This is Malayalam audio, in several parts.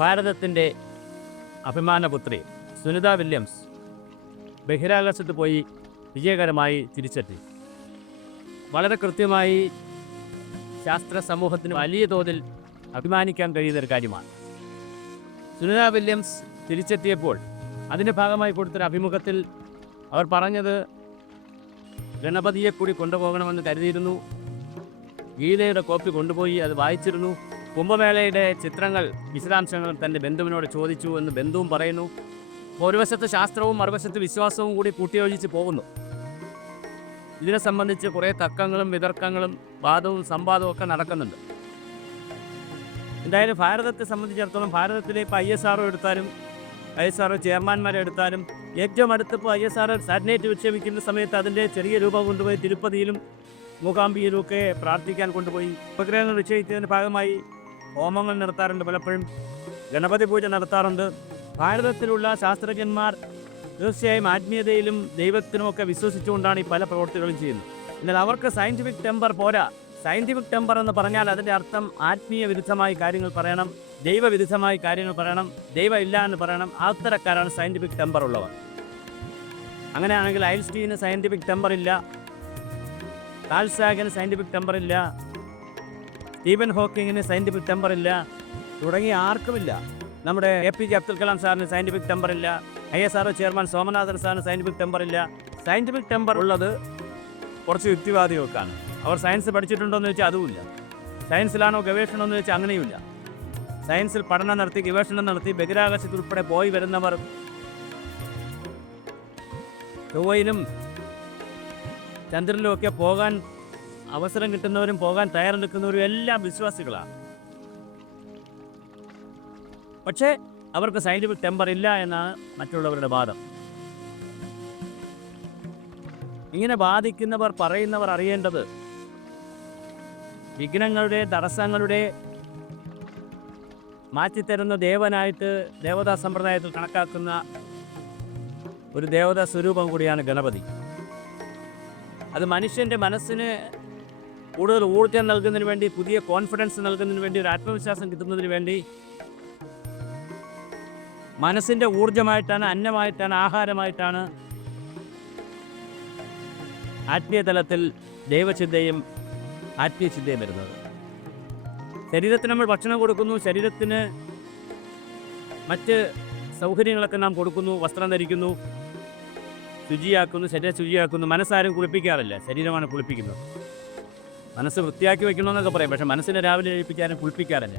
ഭാരതത്തിൻ്റെ അഭിമാനപുത്രി സുനിത വില്യംസ് ബഹിരാകാശത്ത് പോയി വിജയകരമായി തിരിച്ചെത്തി. വളരെ കൃത്യമായി ശാസ്ത്ര സമൂഹത്തിന് വലിയ തോതിൽ അഭിമാനിക്കാൻ കഴിയുന്നൊരു കാര്യമാണ്. സുനിത വില്യംസ് തിരിച്ചെത്തിയപ്പോൾ അതിൻ്റെ ഭാഗമായി കൊടുത്തൊരു അഭിമുഖത്തിൽ അവർ പറഞ്ഞത് ഗണപതിയെ കൂടി കൊണ്ടുപോകണമെന്ന് കരുതിയിരുന്നു. ഗീതയുടെ കോപ്പി കൊണ്ടുപോയി അത് വായിച്ചിരുന്നു. കുംഭമേളയുടെ ചിത്രങ്ങൾ വിശദാംശങ്ങൾ തൻ്റെ ബന്ധുവിനോട് ചോദിച്ചു എന്ന് ബന്ധുവും പറയുന്നു. ഒരു വശത്ത് ശാസ്ത്രവും മറുവശത്ത് വിശ്വാസവും കൂടി കൂട്ടിയോജിച്ച് പോകുന്നു. ഇതിനെ സംബന്ധിച്ച് കുറേ തർക്കങ്ങളും വിതർക്കങ്ങളും വാദവും സംവാദവും ഒക്കെ നടക്കുന്നുണ്ട്. എന്തായാലും ഭാരതത്തെ സംബന്ധിച്ചിടത്തോളം ഭാരതത്തിലെ ഇപ്പോൾ ISRO എടുത്താലും ISRO ചെയർമാൻമാരെ എടുത്താലും ഏറ്റവും അടുത്തിപ്പോൾ ISRO സാറ്റലൈറ്റ് വിക്ഷേപിക്കുന്ന സമയത്ത് അതിൻ്റെ ചെറിയ രൂപം കൊണ്ടുപോയി തിരുപ്പതിയിലും മൂകാംബികയിലുമൊക്കെ പ്രാർത്ഥിക്കാൻ കൊണ്ടുപോയി ഉപഗ്രഹങ്ങൾ വിക്ഷേപിച്ചതിൻ്റെ ഭാഗമായി ഹോമങ്ങൾ നടത്താറുണ്ട്. പലപ്പോഴും ഗണപതി പൂജ നടത്താറുണ്ട്. ഭാരതത്തിലുള്ള ശാസ്ത്രജ്ഞന്മാർ തീർച്ചയായും ആത്മീയതയിലും ദൈവത്തിനുമൊക്കെ വിശ്വസിച്ചുകൊണ്ടാണ് ഈ പല പ്രവൃത്തികളും ചെയ്യുന്നത്. എന്നാൽ അവർക്ക് സയൻറ്റിഫിക് ടെമ്പർ പോരാ. സയൻറ്റിഫിക് ടെമ്പർ എന്ന് പറഞ്ഞാൽ അതിൻ്റെ അർത്ഥം ആത്മീയ വിരുദ്ധമായി കാര്യങ്ങൾ പറയണം, ദൈവവിരുദ്ധമായി കാര്യങ്ങൾ പറയണം, ദൈവം ഇല്ല എന്ന് പറയണം. അത്തരക്കാരാണ് സയൻറ്റിഫിക് ടെമ്പർ ഉള്ളവർ. അങ്ങനെയാണെങ്കിൽ ഐൻസ്റ്റീന് സയൻറ്റിഫിക് ടെമ്പർ ഇല്ല, കാൾ സാഗന് സയൻറ്റിഫിക് ടെമ്പർ ഇല്ല, സ്റ്റീഫൻ ഹോക്കിങ്ങിന് സയൻറ്റിഫിക് ടെമ്പർ ഇല്ല, തുടങ്ങിയ ആർക്കുമില്ല. നമ്മുടെ APJ അബ്ദുൽ കലാം സാറിന് സയൻറ്റിഫിക് ടെമ്പർ ഇല്ല, ISRO ചെയർമാൻ സോമനാഥൻ സാറിന് സയൻറ്റിഫിക് ടെമ്പർ ഇല്ല. സയൻറ്റിഫിക് ടെമ്പർ ഉള്ളത് കുറച്ച് യുക്തിവാദികൾക്കാണ്. അവർ സയൻസ് പഠിച്ചിട്ടുണ്ടോ എന്ന് വെച്ചാൽ അതുമില്ല. സയൻസിലാണോ ഗവേഷണം എന്ന് വെച്ചാൽ അങ്ങനെയുമില്ല. സയൻസിൽ പഠനം നടത്തി ഗവേഷണം നടത്തി ബഹിരാകാശത്തിൽ ഉൾപ്പെടെ പോയി വരുന്നവർ, ചൊവ്വയിലും ചന്ദ്രനിലുമൊക്കെ പോകാൻ അവസരം കിട്ടുന്നവരും പോകാൻ തയ്യാറെടുക്കുന്നവരും എല്ലാം വിശ്വാസികളാണ്. പക്ഷേ അവർക്ക് സയൻറ്റിഫിക് ടെമ്പർ ഇല്ല എന്നാണ് മറ്റുള്ളവരുടെ വാദം. ഇങ്ങനെ വാദിക്കുന്നവർ പറയുന്നവർ അറിയേണ്ടത് വിഘ്നങ്ങളുടെ തടസ്സങ്ങളുടെ മാറ്റിത്തരുന്ന ദേവനായിട്ട് ദേവതാ സമ്പ്രദായത്തിൽ കണക്കാക്കുന്ന ഒരു ദേവതാ സ്വരൂപം കൂടിയാണ് ഗണപതി. അത് മനുഷ്യൻ്റെ മനസ്സിന് കൂടുതൽ ഊർജ്ജം നൽകുന്നതിന് വേണ്ടി, പുതിയ കോൺഫിഡൻസ് നൽകുന്നതിന് വേണ്ടി, ഒരു ആത്മവിശ്വാസം കിട്ടുന്നതിന് വേണ്ടി മനസ്സിൻ്റെ ഊർജ്ജമായിട്ടാണ്, അന്നമായിട്ടാണ്, ആഹാരമായിട്ടാണ് ആത്മീയ തലത്തിൽ ദൈവചിന്തയും ആത്മീയചിന്തയും വരുന്നത്. ശരീരത്തിന് നമ്മൾ ഭക്ഷണം കൊടുക്കുന്നു, ശരീരത്തിന് മറ്റ് സൗകര്യങ്ങളൊക്കെ നാം കൊടുക്കുന്നു, വസ്ത്രം ധരിക്കുന്നു, ശുചിയാക്കുന്നു, ശരീരം ശുചിയാക്കുന്നു. മനസ്സാരും കുളിപ്പിക്കാറില്ല, ശരീരമാണ് കുളിപ്പിക്കുന്നത്. മനസ്സ് വൃത്തിയാക്കി വയ്ക്കണമെന്നൊക്കെ പറയും, പക്ഷേ മനസ്സിനെ രാവിലെ എഴുപ്പിക്കാനും കുളിപ്പിക്കാറില്ല.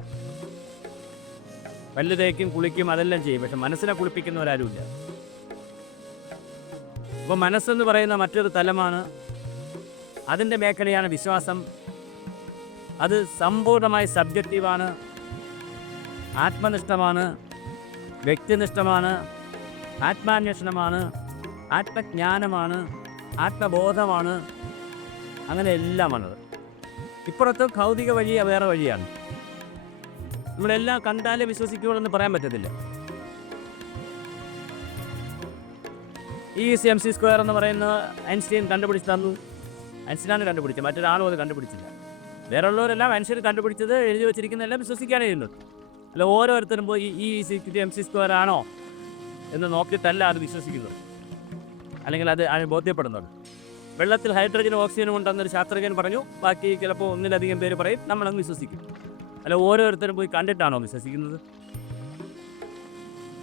പല്ല് തേക്കും, കുളിക്കും, അതെല്ലാം ചെയ്യും, പക്ഷെ മനസ്സിനെ കുളിപ്പിക്കുന്നവരാരുമില്ല. അപ്പോൾ മനസ്സെന്ന് പറയുന്ന മറ്റൊരു തലമാണ്. അതിൻ്റെ മേഖലയാണ് വിശ്വാസം. അത് സമ്പൂർണ്ണമായി സബ്ജക്റ്റീവാണ്, ആത്മനിഷ്ഠമാണ്, വ്യക്തിനിഷ്ഠമാണ്, ആത്മാന്വേഷണമാണ്, ആത്മജ്ഞാനമാണ്, ആത്മബോധമാണ്, അങ്ങനെ എല്ലാമാണത്. ഇപ്പുറത്ത് ഭൗതിക വഴി വേറെ വഴിയാണ്. നമ്മളെല്ലാം കണ്ടാലേ വിശ്വസിക്കുകയുള്ളെന്ന് പറയാൻ പറ്റത്തില്ല. E=mc² എന്ന് പറയുന്ന ഐൻസ്റ്റീൻ കണ്ടുപിടിച്ച് തന്നു. ഐൻസ്റ്റീനാണ് കണ്ടുപിടിച്ചത്, മറ്റൊരാളും അത് കണ്ടുപിടിച്ചില്ല. വേറെ ഉള്ളവരെല്ലാം ഐൻസ്റ്റീൻ കണ്ടുപിടിച്ചത് എഴുതി വെച്ചിരിക്കുന്നതെല്ലാം വിശ്വസിക്കാനേ ചെയ്യുന്നത്. അല്ല ഓരോരുത്തരും പോയി E=mc² ആണോ എന്ന് നോക്കിയിട്ടല്ല അത് വിശ്വസിക്കുന്നത്, അല്ലെങ്കിൽ അത് ബോധ്യപ്പെടുന്നത്. വെള്ളത്തിൽ ഹൈഡ്രജനും ഓക്സിജനും ഉണ്ടെന്നൊരു ശാസ്ത്രജ്ഞൻ പറഞ്ഞു, ബാക്കി ചിലപ്പോൾ ഒന്നിലധികം പേര് പറയും, നമ്മളങ്ങ് വിശ്വസിക്കും. അല്ല ഓരോരുത്തരും പോയി കണ്ടിട്ടാണോ വിശ്വസിക്കുന്നത്?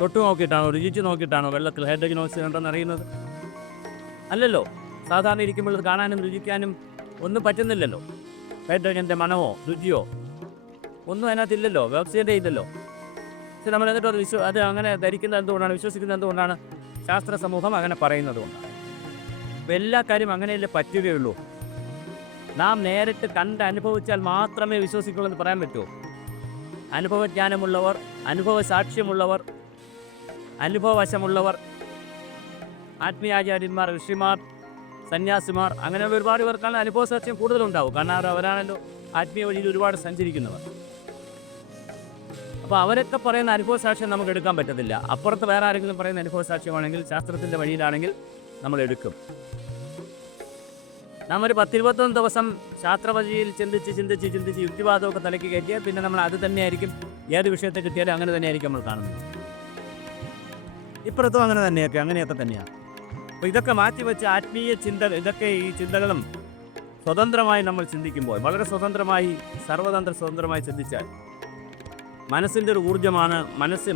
തൊട്ട് നോക്കിയിട്ടാണോ, രുചിച്ച് നോക്കിയിട്ടാണോ വെള്ളത്തിൽ ഹൈഡ്രജൻ ഓക്സിജൻ ഉണ്ടെന്ന് അറിയുന്നത്? അല്ലല്ലോ. സാധാരണ ഇരിക്കുമ്പോൾ കാണാനും രുചിക്കാനും ഒന്നും പറ്റുന്നില്ലല്ലോ. ഹൈഡ്രജൻ്റെ മണമോ രുചിയോ ഒന്നും അതിനകത്തില്ലല്ലോ, ഓക്സിജൻ്റെ ഇല്ലല്ലോ. പക്ഷെ നമ്മൾ എന്നിട്ട് അത് അങ്ങനെ ധരിക്കുന്നത് എന്തുകൊണ്ടാണ്, വിശ്വസിക്കുന്നത് എന്തുകൊണ്ടാണ്? ശാസ്ത്ര സമൂഹം അങ്ങനെ പറയുന്നത് കൊണ്ടാണ്. അപ്പോൾ എല്ലാ കാര്യം അങ്ങനെയല്ലേ പറ്റുകയുള്ളൂ. നാം നേരിട്ട് കണ്ട് അനുഭവിച്ചാൽ മാത്രമേ വിശ്വസിക്കുള്ളൂ എന്ന് പറയാൻ പറ്റുമോ? അനുഭവജ്ഞാനമുള്ളവർ, അനുഭവ സാക്ഷ്യമുള്ളവർ, അനുഭവവശമുള്ളവർ, ആത്മീയാചാര്യന്മാർ, ഋഷിമാർ, സന്യാസിമാർ, അങ്ങനെ ഒരുപാട് പേർക്കാണ് അനുഭവ സാക്ഷ്യം കൂടുതലുണ്ടാവും. കാരണം അവരാണല്ലോ ആത്മീയ വഴിയിൽ ഒരുപാട് സഞ്ചരിക്കുന്നവർ. അപ്പോൾ അവരൊക്കെ പറയുന്ന അനുഭവ സാക്ഷ്യം നമുക്ക് എടുക്കാൻ പറ്റത്തില്ല. അപ്പുറത്ത് വേറെ ആരെങ്കിലും പറയുന്ന അനുഭവ സാക്ഷ്യമാണെങ്കിൽ, ശാസ്ത്രത്തിൻ്റെ വഴിയിലാണെങ്കിൽ നമ്മൾ എടുക്കും. നാം ഒരു 10-21 ദിവസം ശാസ്ത്രപതിയിൽ ചിന്തിച്ച് യുക്തിവാദമൊക്കെ തലയ്ക്ക് കയറ്റിയാൽ പിന്നെ നമ്മൾ അത് തന്നെയായിരിക്കും, ഏത് വിഷയത്തെ കിട്ടിയാലും അങ്ങനെ തന്നെയായിരിക്കും നമ്മൾ കാണുന്നത്. ഇപ്പുറത്തും അങ്ങനെയൊക്കെ തന്നെയാണ്. അപ്പോൾ ഇതൊക്കെ മാറ്റിവെച്ച് ആത്മീയ ചിന്ത, ഈ ചിന്തകളും സ്വതന്ത്രമായി നമ്മൾ ചിന്തിക്കുമ്പോൾ, വളരെ സ്വതന്ത്രമായി, സ്വതന്ത്രമായി ചിന്തിച്ചാൽ മനസ്സിൻ്റെ ഒരു ഊർജ്ജമാണ്,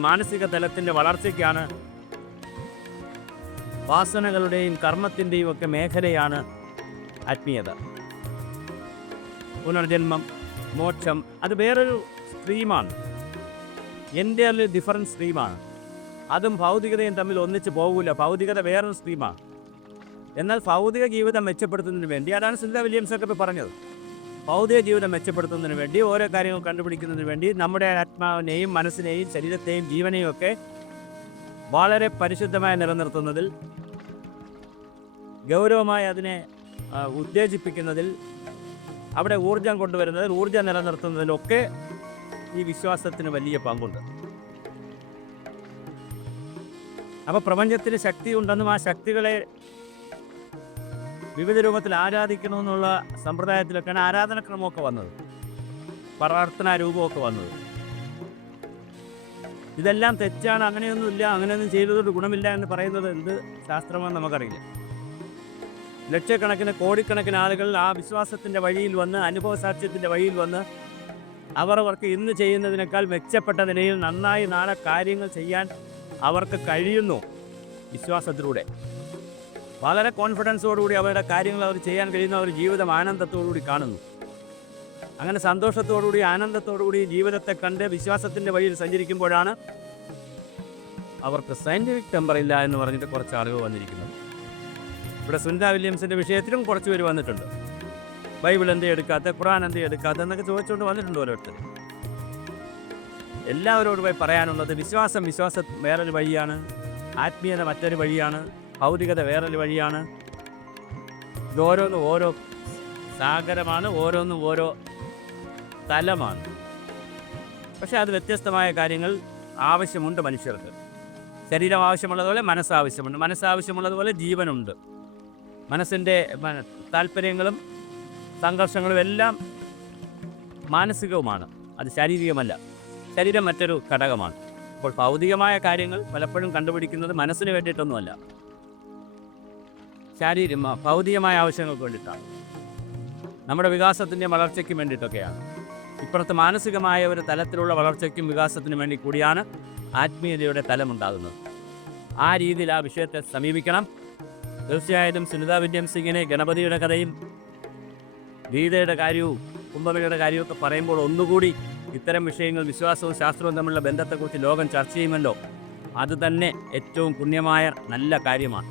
മാനസിക തലത്തിൻ്റെ വളർച്ചയ്ക്കാണ്, വാസനകളുടെയും കർമ്മത്തിൻ്റെയും ഒക്കെ മേഖലയാണ് ആത്മീയത. പുനർജന്മം, മോക്ഷം, അത് വേറൊരു സ്ട്രീമാണ്, എൻ്റെ ഡിഫറൻറ്റ് സ്ട്രീമാണ്. അതും ഭൗതികതയും തമ്മിൽ ഒന്നിച്ച് പോകില്ല. ഭൗതികത വേറൊരു സ്ട്രീമാണ്. എന്നാൽ ഭൗതിക ജീവിതം മെച്ചപ്പെടുത്തുന്നതിന് വേണ്ടി, അതാണ് സുനിത വില്യംസൊക്കെ ഇപ്പോൾ പറഞ്ഞത്, ഭൗതിക ജീവിതം മെച്ചപ്പെടുത്തുന്നതിന് വേണ്ടി, ഓരോ കാര്യങ്ങൾ കണ്ടുപിടിക്കുന്നതിന് വേണ്ടി നമ്മുടെ ആത്മാവിനെയും മനസ്സിനെയും ശരീരത്തെയും ജീവനെയും ഒക്കെ വളരെ പരിശുദ്ധമായി നിലനിർത്തുന്നതിൽ, ഗൗരവമായി അതിനെ ഉത്തേജിപ്പിക്കുന്നതിൽ, അവിടെ ഊർജം കൊണ്ടുവരുന്നതിൽ, ഊർജം നിലനിർത്തുന്നതിലൊക്കെ ഈ വിശ്വാസത്തിന് വലിയ പങ്കുണ്ട്. അപ്പോൾ പ്രപഞ്ചത്തിന് ശക്തിയുണ്ടെന്നും ആ ശക്തികളെ വിവിധ രൂപത്തിൽ ആരാധിക്കണമെന്നുള്ള സമ്പ്രദായത്തിലൊക്കെയാണ് ആരാധനക്രമമൊക്കെ വന്നത്, പ്രാർത്ഥനാ രൂപമൊക്കെ വന്നത്. ഇതെല്ലാം തെറ്റാണ്, അങ്ങനെയൊന്നും ചെയ്തതുകൊണ്ട് ഗുണമില്ല എന്ന് പറയുന്നത് എന്ത് ശാസ്ത്രമെന്ന് നമുക്കറിയില്ല. ലക്ഷക്കണക്കിന് കോടിക്കണക്കിന് ആളുകൾ ആ വിശ്വാസത്തിൻ്റെ വഴിയിൽ വന്ന്, അനുഭവസാക്ഷ്യത്തിൻ്റെ വഴിയിൽ വന്ന്, അവർക്ക് ഇന്ന് ചെയ്യുന്നതിനേക്കാൾ മെച്ചപ്പെട്ട നിലയിൽ നന്നായി നാളെ കാര്യങ്ങൾ ചെയ്യാൻ അവർക്ക് കഴിയുന്നു. വിശ്വാസത്തിലൂടെ വളരെ കോൺഫിഡൻസോടുകൂടി അവരുടെ കാര്യങ്ങൾ അവർ ചെയ്യാൻ കഴിയുന്നു. അവർ ജീവിതം ആനന്ദത്തോടുകൂടി കാണുന്നു. അങ്ങനെ സന്തോഷത്തോടുകൂടി, ആനന്ദത്തോടുകൂടി ജീവിതത്തെ കണ്ട് വിശ്വാസത്തിൻ്റെ വഴിയിൽ സഞ്ചരിക്കുമ്പോഴാണ് അവർക്ക് സയൻറ്റിഫിക് ടെമ്പറില്ല എന്ന് പറഞ്ഞിട്ട് കുറച്ച് ആളുകൾ വന്നിരിക്കുന്നത്. ഇവിടെ സുനിത വില്യംസിൻ്റെ വിഷയത്തിലും കുറച്ച് പേര് വന്നിട്ടുണ്ട്. ബൈബിൾ എന്തേ എടുക്കാത്ത, ഖുർആൻ എന്തേ എടുക്കാത്ത എന്നൊക്കെ ചോദിച്ചുകൊണ്ട് വന്നിട്ടുണ്ട് ഓരോരുത്തർ. എല്ലാവരോടും പോയി പറയാനുള്ളത്, വിശ്വാസം വേറൊരു വഴിയാണ്, ആത്മീയത മറ്റൊരു വഴിയാണ്, ഭൗതികത വേറൊരു വഴിയാണ്. ഇതോരോന്നും ഓരോ സാഗരമാണ്, ഓരോന്നും ഓരോ തലമാണ്. പക്ഷെ അത് വ്യത്യസ്തമായ കാര്യങ്ങൾ ആവശ്യമുണ്ട് മനുഷ്യർക്ക്. ശരീരം ആവശ്യമുള്ളതുപോലെ മനസ്സാവശ്യമുണ്ട്, മനസ്സാവശ്യമുള്ളതുപോലെ ജീവനുണ്ട്. മനസ്സിൻ്റെ താല്പര്യങ്ങളും സംഘർഷങ്ങളും എല്ലാം മാനസികവുമാണ്, അത് ശാരീരികമല്ല. ശരീരം മറ്റൊരു ഘടകമാണ്. അപ്പോൾ ഭൗതികമായ കാര്യങ്ങൾ പലപ്പോഴും കണ്ടുപിടിക്കുന്നത് മനസ്സിന് വേണ്ടിയിട്ടൊന്നുമല്ല, ഭൗതികമായ ആവശ്യങ്ങൾക്ക് വേണ്ടിയിട്ടാണ്, നമ്മുടെ വികാസത്തിൻ്റെ വളർച്ചയ്ക്കും വേണ്ടിയിട്ടൊക്കെയാണ്. ഇപ്പുറത്ത് മാനസികമായ ഒരു തലത്തിലുള്ള വളർച്ചയ്ക്കും വികാസത്തിനും വേണ്ടി കൂടിയാണ് ആത്മീയതയുടെ തലമുണ്ടാകുന്നത്. ആ രീതിയിൽ ആ വിഷയത്തെ സമീപിക്കണം. തീർച്ചയായിട്ടും സുനിത വില്യംസിങ്ങിനെ ഗണപതിയുടെ കഥയും ഗീതയുടെ കാര്യവും കുംഭമേളയുടെ കാര്യമൊക്കെ പറയുമ്പോൾ ഒന്നുകൂടി ഇത്തരം വിഷയങ്ങൾ, വിശ്വാസവും ശാസ്ത്രവും തമ്മിലുള്ള ബന്ധത്തെക്കുറിച്ച് ലോകം ചർച്ച ചെയ്യുമല്ലോ. അതുതന്നെ ഏറ്റവും പുണ്യമായ നല്ല കാര്യമാണ്.